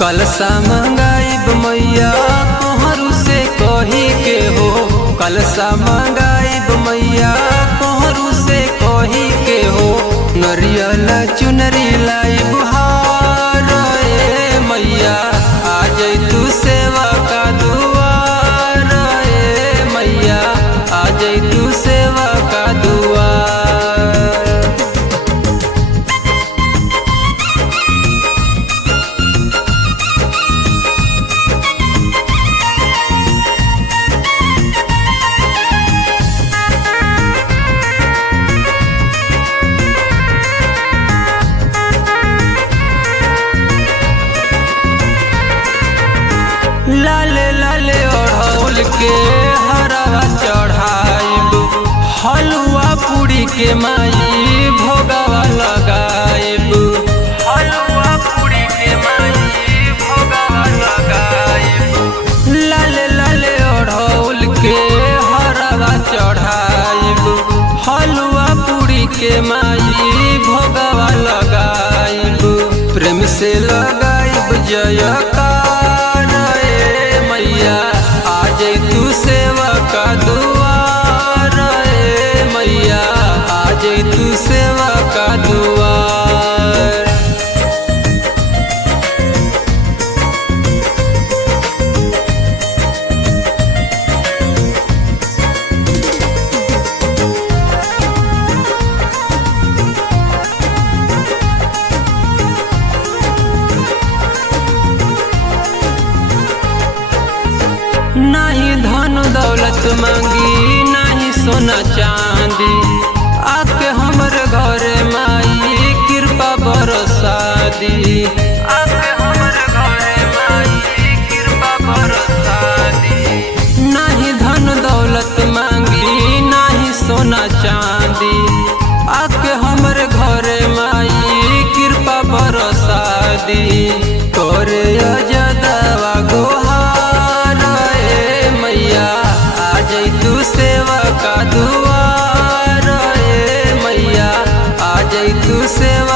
कलसा मंगाइब मैया कोहरू से कही के हो। कलसा मंगाइब मैया कोहरू से कही के हो। नरियल चुनरी लाइब हार ए मैया आ जाई तू सेवा का दुआर ए मैया आ जाई तू सेवा का दुआर। लाले लाले ओढ़ौल के हरवा चढ़ाइब। हलुआ पूरी के माई भोगवा लगाइब। हलुआ पूरी के माई भोगवा लगाइब। लाले लाले ओढ़ौल के हरवा चढ़ाइब। हलुआ पूरी के माई भोगवा लगाइब। प्रेम से लगाइब जयकार मैया आ जाई तू सेवा का दुआर ए मैया आ जाई तू सेवा का दुआर। नहीं धन दौलत मांगी नहीं सोना चांदी। आके हमर घर माई कृपा बरसा दी। आके हमर घर माई कृपा बरसा दी। नहीं धन दौलत मांगी नहीं सोना चांदी। आके हमर घर माई कृपा बरसा दी। तोरे अजदवा गोहार ए मैया आ जाई तू सेवा का दुआर ए मैया आ जाई तू सेवा